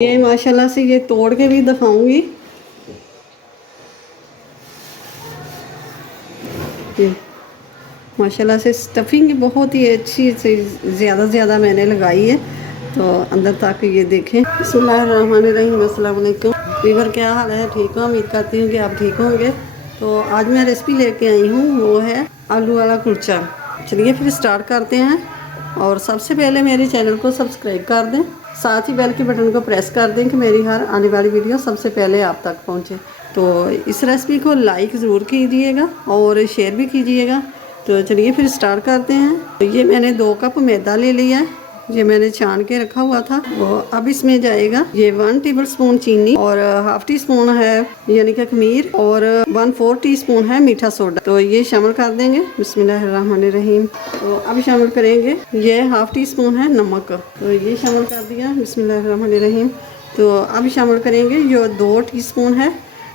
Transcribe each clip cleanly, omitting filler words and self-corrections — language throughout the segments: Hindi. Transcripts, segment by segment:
ये माशाल्लाह से ये तोड़ के भी दिखाऊंगी। ये माशाल्लाह से स्टफिंग बहुत ही अच्छी से ज़्यादा मैंने लगाई है, तो अंदर तक ये देखें। बिस्मिल्लाहिर्रहमानिर्रहीम, अस्सलाम वालेकुम वीवर, क्या हाल है? ठीक हो? उम्मीद करती हूँ कि आप ठीक होंगे। तो आज मैं रेसिपी लेके आई हूँ, वो है आलू वाला कुलचा। चलिए फिर स्टार्ट करते हैं। और सबसे पहले मेरे चैनल को सब्सक्राइब कर दें, साथ ही बेल के बटन को प्रेस कर दें कि मेरी हर आने वाली वीडियो सबसे पहले आप तक पहुंचे। तो इस रेसिपी को लाइक ज़रूर कीजिएगा और शेयर भी कीजिएगा। तो चलिए फिर स्टार्ट करते हैं। तो ये मैंने 2 कप मैदा ले लिया है, ये मैंने छान के रखा हुआ था। वो अब इसमें जाएगा ये 1 टेबल स्पून चीनी और हाफ टी स्पून है यानी कि खमीर और 1/4 टीस्पून है मीठा सोडा। तो ये शामिल कर देंगे। बिस्मिल्लाहिर्रहमानिर्रहीम। तो अब शामिल करेंगे ये हाफ टी स्पून है नमक, तो ये शामिल कर दिया। बिस्मिल्लाहिर्रहमानिर्रहीम। तो अब शामिल करेंगे जो 2 टीस्पून है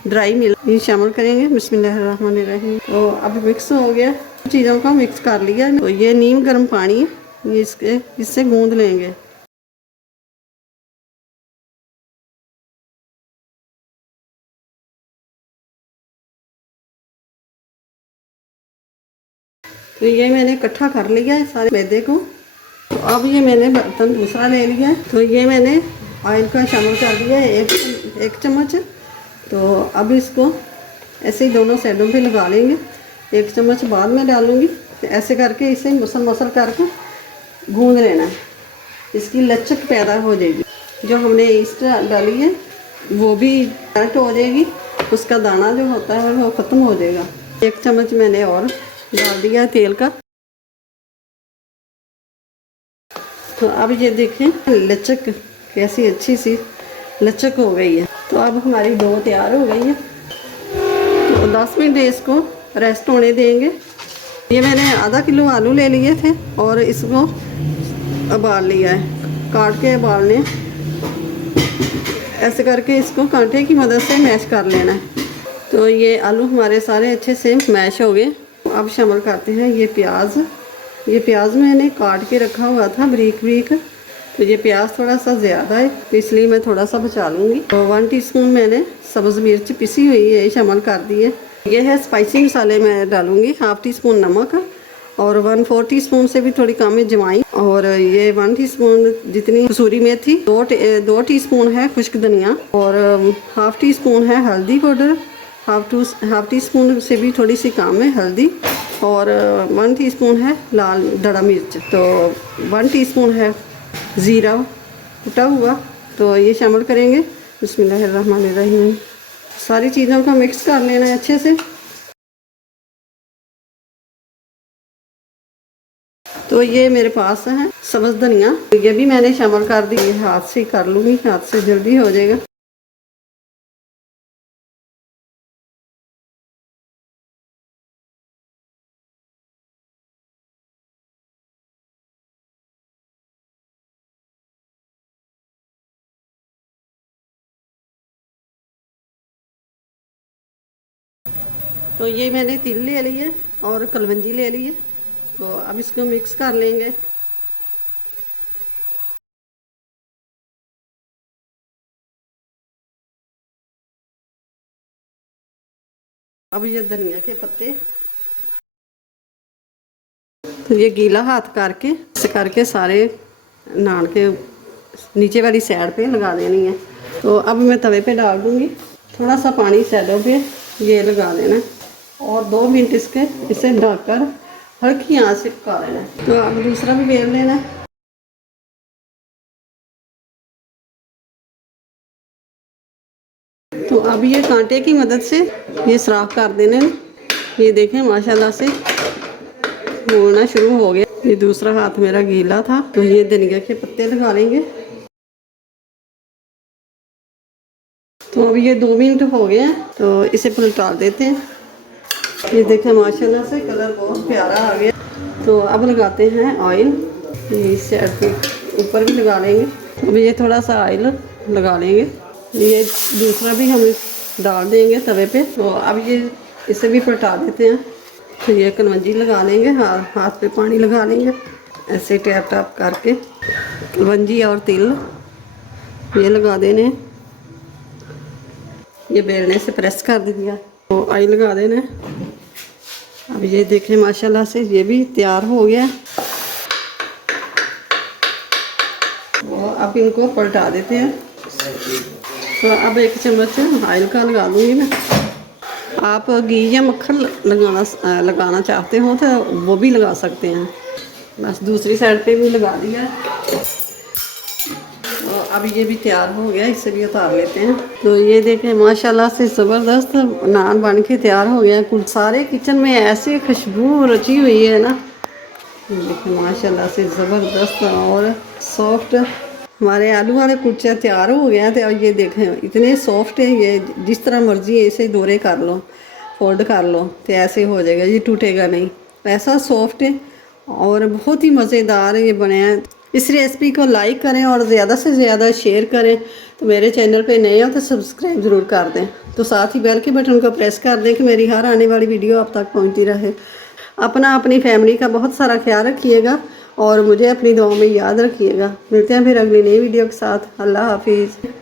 ड्राई मिल्क, ये शामिल करेंगे। बिस्मिल्लाहिर्रहमानिर्रहीम। तो अब मिक्स हो गया, चीज़ों को मिक्स कर लिया। तो ये नीम गर्म पानी है, ये इससे गूंद लेंगे। तो ये मैंने इकट्ठा कर लिया है सारे मैदे को। तो अब ये मैंने बर्तन दूसरा ले लिया है, तो ये मैंने ऑयल का शामिल कर दिया है एक चम्मच। तो अब इसको ऐसे ही दोनों साइडों पे लगा लेंगे। 1 चम्मच बाद में डालूंगी। तो ऐसे करके इसे मसल करके गूंद लेना है, इसकी लचक पैदा हो जाएगी। जो हमने ईस्ट डाली है वो भी करेक्ट हो जाएगी, उसका दाना जो होता है वो ख़त्म हो जाएगा। 1 चम्मच मैंने और डाल दिया तेल का। तो अब ये देखें लचक कैसी अच्छी सी लचक हो गई है। तो अब हमारी डो तैयार हो गई है। तो 10 मिनट इसको रेस्ट होने देंगे। ये मैंने आधा किलो आलू ले लिए थे और इसको उबाल लिया है, काट के उबालने। ऐसे करके इसको कांटे की मदद से मैश कर लेना है। तो ये आलू हमारे सारे अच्छे से मैश हो गए। अब शामिल करते हैं ये प्याज। ये प्याज मैंने काट के रखा हुआ था बारीक बारीक। तो ये प्याज थोड़ा सा ज़्यादा है, तो इसलिए मैं थोड़ा सा बचा लूँगी। तो 1 टीस्पून मैंने सब्ज़ मिर्च पिसी हुई है शामिल कर दी है। ये है स्पाइसी मसाले मैं डालूँगी। हाफ टी स्पून नमक और 1/4 टीस्पून से भी थोड़ी कम है जवाइन, और ये 1 टीस्पून जितनी कसूरी मेथी, 2 टीस्पून है खुश्क धनिया, और हाफ टी स्पून है हल्दी पाउडर, हाफ टी स्पून से भी थोड़ी सी कम है हल्दी, और 1 टीस्पून है लाल दड़ा मिर्च। तो 1 टीस्पून है ज़ीरा कुटा हुआ, तो ये शामिल करेंगे। बिस्मिल्लाहिर्रहमानिर्रहीम। सारी चीज़ों को मिक्स कर लेना है अच्छे से। तो ये मेरे पास है सब्ज़ धनिया, ये भी मैंने शामिल कर दी। हाथ से कर लूँगी, हाथ से जल्दी हो जाएगा। तो ये मैंने तिल ले ली है और कलवंजी ले ली है। तो अब इसको मिक्स कर लेंगे। अब ये धनिया के पत्ते, तो ये गीला हाथ करके ऐसे करके सारे नान के नीचे वाली साइड पे लगा देनी है। तो अब मैं तवे पे डाल दूँगी। थोड़ा सा पानी साइडों पे ये लगा देना और 2 मिनट इसे ढककर हल्की आंच से पका लेना है। तो अब दूसरा भी बेल लेना है। तो अब ये कांटे की मदद से ये सुराख कर देने। ये देखें माशाल्लाह से बोलना शुरू हो गया। ये दूसरा हाथ मेरा गीला था, तो ये धनिया के पत्ते लगा लेंगे। तो अब ये 2 मिनट हो गए हैं, तो इसे पलटा देते हैं। ये देखें माशाल्लाह से कलर बहुत प्यारा आ गया। तो अब लगाते हैं ऑयल, इस साइड पे ऊपर भी लगा लेंगे। अब ये थोड़ा सा ऑयल लगा लेंगे। ये दूसरा भी हम डाल देंगे तवे पे। तो अब ये इसे भी पलटा देते हैं। तो ये कलवंजी लगा लेंगे, हाथ पे पानी लगा लेंगे ऐसे टैप टैप करके। कलवंजी और तिल ये लगा देने, ये बेलने से प्रेस कर दिया तो ऑयल लगा देना। अब ये देखें माशाल्लाह से ये भी तैयार हो गया। तो अब इनको पलटा देते हैं। तो अब 1 चम्मच ऑयल का लगा दूँगी मैं। आप घी या मक्खन लगाना चाहते हो तो वो भी लगा सकते हैं। बस दूसरी साइड पे भी लगा दिया। तो अब ये भी तैयार हो गया, इसे भी उतार लेते हैं। तो ये देखें माशाल्लाह से ज़बरदस्त नान बन के तैयार हो गया। कुछ सारे किचन में ऐसी खुशबू रची हुई है ना, देखें माशाल्लाह से ज़बरदस्त और सॉफ्ट हमारे आलू वाले कुलचे तैयार हो गए हैं। तो ये देखें इतने सॉफ्ट है, ये जिस तरह मर्जी है इसे दोरे कर लो, फोल्ड कर लो तो ऐसे हो जाएगा, ये टूटेगा नहीं, ऐसा सॉफ्ट है और बहुत ही मज़ेदार ये बने हैं। इस रेसिपी को लाइक करें और ज़्यादा से ज़्यादा शेयर करें। तो मेरे चैनल पे नए हो तो सब्सक्राइब ज़रूर कर दें। तो साथ ही बेल के बटन को प्रेस कर दें कि मेरी हर आने वाली वीडियो आप तक पहुंचती रहे। अपनी फैमिली का बहुत सारा ख्याल रखिएगा और मुझे अपनी दुआओं में याद रखिएगा। मिलते हैं फिर अगली नई वीडियो के साथ। अल्लाह हाफिज़।